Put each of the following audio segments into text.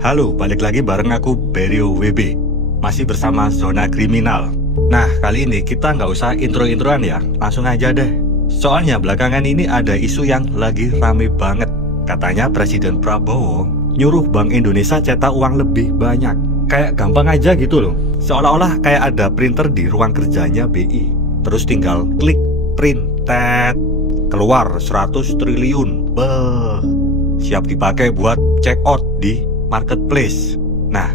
Halo, balik lagi bareng aku Berio WB. Masih bersama Zona Kriminal. Nah, kali ini kita nggak usah intro-introan ya, langsung aja deh. Soalnya belakangan ini ada isu yang lagi rame banget. Katanya Presiden Prabowo nyuruh Bank Indonesia cetak uang lebih banyak. Kayak gampang aja gitu loh. Seolah-olah kayak ada printer di ruang kerjanya BI. Terus tinggal klik print, tet, keluar 100 triliun. Beuh, siap dipakai buat check out di marketplace. Nah,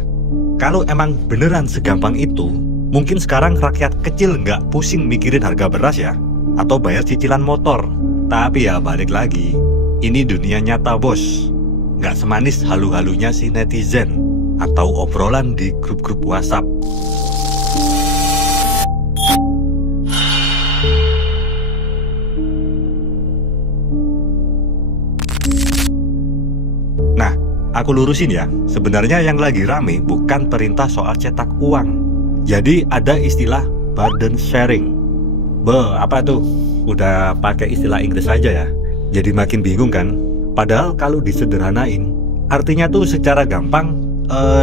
kalau emang beneran segampang itu, mungkin sekarang rakyat kecil nggak pusing mikirin harga beras ya, atau bayar cicilan motor. Tapi ya balik lagi, ini dunia nyata bos. Nggak semanis halu-halunya si netizen, atau obrolan di grup-grup WhatsApp. Nah, aku lurusin ya, sebenarnya yang lagi rame bukan perintah soal cetak uang. Jadi ada istilah burden sharing. Apa tuh? Udah pakai istilah Inggris aja ya. Jadi makin bingung kan? Padahal kalau disederhanain, artinya tuh secara gampang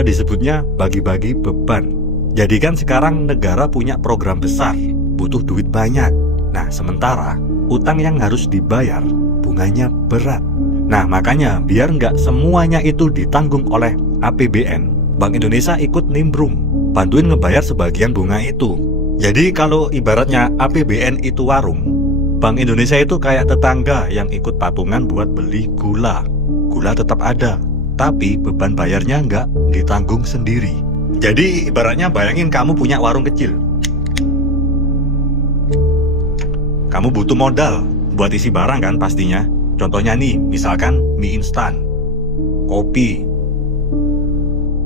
disebutnya bagi-bagi beban. Jadi kan sekarang negara punya program besar, butuh duit banyak. Nah, sementara utang yang harus dibayar bunganya berat. Nah, makanya biar nggak semuanya itu ditanggung oleh APBN, Bank Indonesia ikut nimbrung, bantuin ngebayar sebagian bunga itu. Jadi kalau ibaratnya APBN itu warung, Bank Indonesia itu kayak tetangga yang ikut patungan buat beli gula. Gula tetap ada, tapi beban bayarnya nggak ditanggung sendiri. Jadi ibaratnya bayangin kamu punya warung kecil. Kamu butuh modal buat isi barang kan pastinya. Contohnya nih, misalkan mie instan, kopi,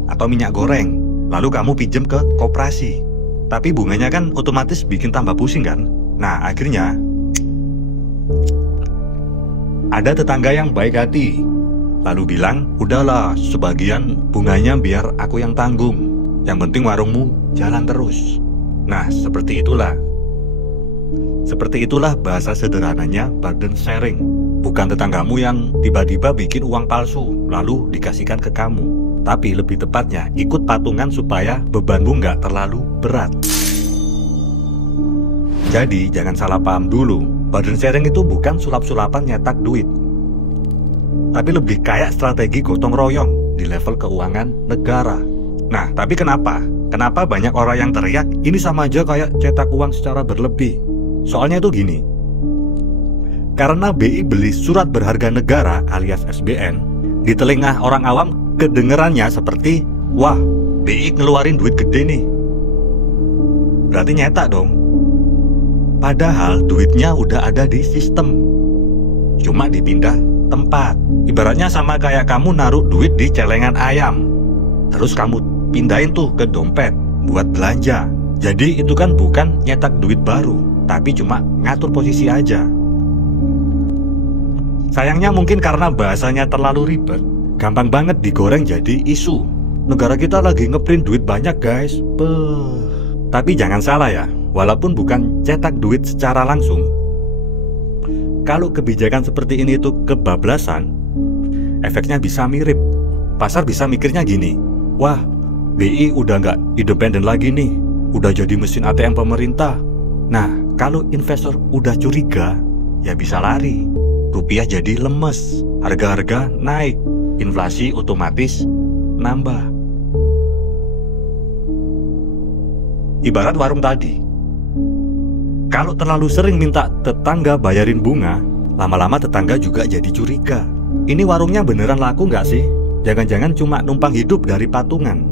atau minyak goreng. Lalu kamu pinjem ke koperasi. Tapi bunganya kan otomatis bikin tambah pusing kan? Nah, akhirnya ada tetangga yang baik hati, lalu bilang, udahlah sebagian bunganya biar aku yang tanggung. Yang penting warungmu jalan terus. Nah, seperti itulah. Seperti itulah bahasa sederhananya burden sharing. Bukan tetanggamu yang tiba-tiba bikin uang palsu, lalu dikasihkan ke kamu. Tapi lebih tepatnya, ikut patungan supaya bebanmu nggak terlalu berat. Jadi, jangan salah paham dulu. Burden sharing itu bukan sulap-sulapan nyetak duit. Tapi lebih kayak strategi gotong royong di level keuangan negara. Nah, tapi kenapa? Kenapa banyak orang yang teriak, ini sama aja kayak cetak uang secara berlebih? Soalnya itu gini. Karena BI beli surat berharga negara alias SBN, di telinga orang awam kedengerannya seperti, wah, BI ngeluarin duit gede nih. Berarti nyetak dong. Padahal duitnya udah ada di sistem, cuma dipindah tempat. Ibaratnya sama kayak kamu naruh duit di celengan ayam, terus kamu pindahin tuh ke dompet buat belanja. Jadi itu kan bukan nyetak duit baru, tapi cuma ngatur posisi aja. Sayangnya mungkin karena bahasanya terlalu ribet, gampang banget digoreng jadi isu. Negara kita lagi ngeprint duit banyak guys. Tapi jangan salah ya, walaupun bukan cetak duit secara langsung, kalau kebijakan seperti ini itu kebablasan, efeknya bisa mirip. Pasar bisa mikirnya gini, wah, BI udah nggak independen lagi nih, udah jadi mesin ATM pemerintah. Nah, kalau investor udah curiga, ya bisa lari. Rupiah jadi lemes, harga-harga naik, inflasi otomatis nambah. Ibarat warung tadi, kalau terlalu sering minta tetangga bayarin bunga, lama-lama tetangga juga jadi curiga. Ini warungnya beneran laku nggak sih? Jangan-jangan cuma numpang hidup dari patungan.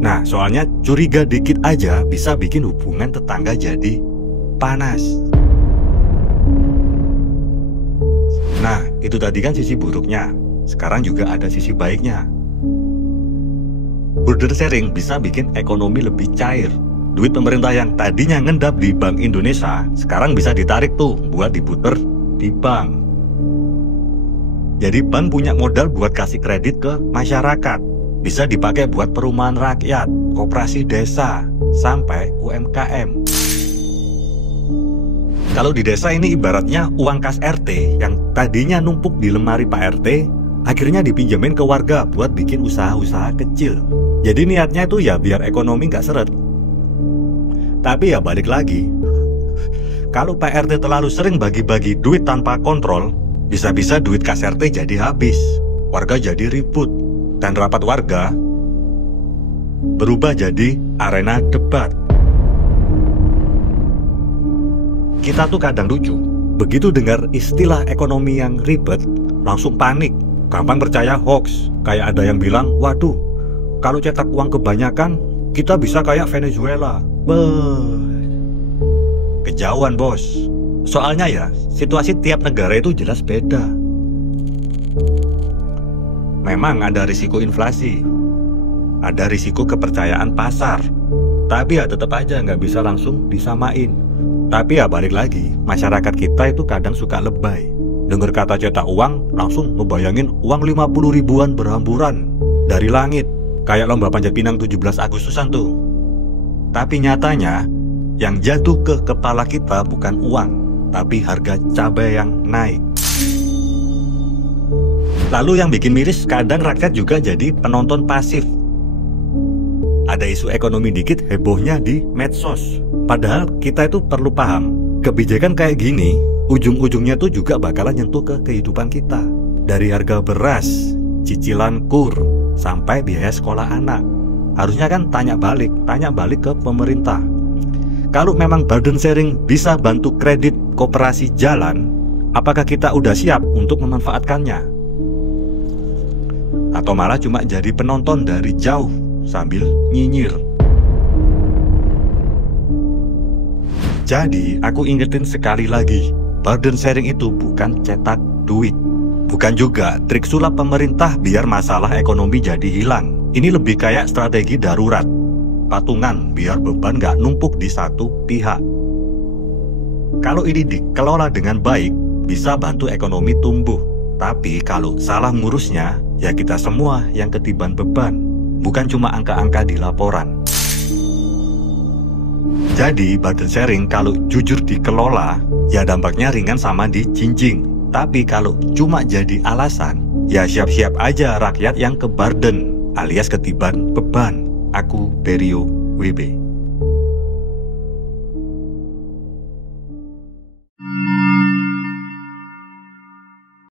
Nah, soalnya curiga dikit aja bisa bikin hubungan tetangga jadi panas. Nah, itu tadi kan sisi buruknya. Sekarang juga ada sisi baiknya. Burden sharing bisa bikin ekonomi lebih cair. Duit pemerintah yang tadinya ngendap di Bank Indonesia, sekarang bisa ditarik tuh buat diputer di bank. Jadi bank punya modal buat kasih kredit ke masyarakat. Bisa dipakai buat perumahan rakyat, koperasi desa, sampai UMKM. Kalau di desa ini ibaratnya uang kas RT yang tadinya numpuk di lemari Pak RT, akhirnya dipinjemin ke warga buat bikin usaha-usaha kecil. Jadi niatnya itu ya biar ekonomi nggak seret. Tapi ya balik lagi, kalau PRT terlalu sering bagi-bagi duit tanpa kontrol, bisa-bisa duit kas RT jadi habis, warga jadi ribut, dan rapat warga berubah jadi arena debat. Kita tuh kadang lucu, begitu dengar istilah ekonomi yang ribet, langsung panik, gampang percaya hoax. Kayak ada yang bilang, waduh, kalau cetak uang kebanyakan, kita bisa kayak Venezuela. Kejauhan bos. Soalnya ya, situasi tiap negara itu jelas beda. Memang ada risiko inflasi, ada risiko kepercayaan pasar, tapi ya tetap aja nggak bisa langsung disamain. Tapi ya balik lagi, masyarakat kita itu kadang suka lebay. Dengar kata cetak uang, langsung ngebayangin uang 50 ribuan berhamburan dari langit, kayak lomba panjat pinang 17 Agustusan tuh. Tapi nyatanya, yang jatuh ke kepala kita bukan uang, tapi harga cabai yang naik. Lalu yang bikin miris, kadang rakyat juga jadi penonton pasif. Ada isu ekonomi dikit, hebohnya di medsos. Padahal kita itu perlu paham, kebijakan kayak gini, ujung-ujungnya tuh juga bakalan nyentuh ke kehidupan kita. Dari harga beras, cicilan kur, sampai biaya sekolah anak. Harusnya kan tanya balik ke pemerintah. Kalau memang burden sharing bisa bantu kredit koperasi jalan, apakah kita udah siap untuk memanfaatkannya? Atau malah cuma jadi penonton dari jauh sambil nyinyir? Jadi, aku ingetin sekali lagi, burden sharing itu bukan cetak duit. Bukan juga trik sulap pemerintah biar masalah ekonomi jadi hilang. Ini lebih kayak strategi darurat, patungan biar beban nggak numpuk di satu pihak. Kalau ini dikelola dengan baik, bisa bantu ekonomi tumbuh. Tapi kalau salah ngurusnya, ya kita semua yang ketiban beban, bukan cuma angka-angka di laporan. Jadi burden sharing kalau jujur dikelola, ya dampaknya ringan sama dijinjing. Tapi kalau cuma jadi alasan, ya siap-siap aja rakyat yang ke burden alias ketiban beban. Aku Perio WB.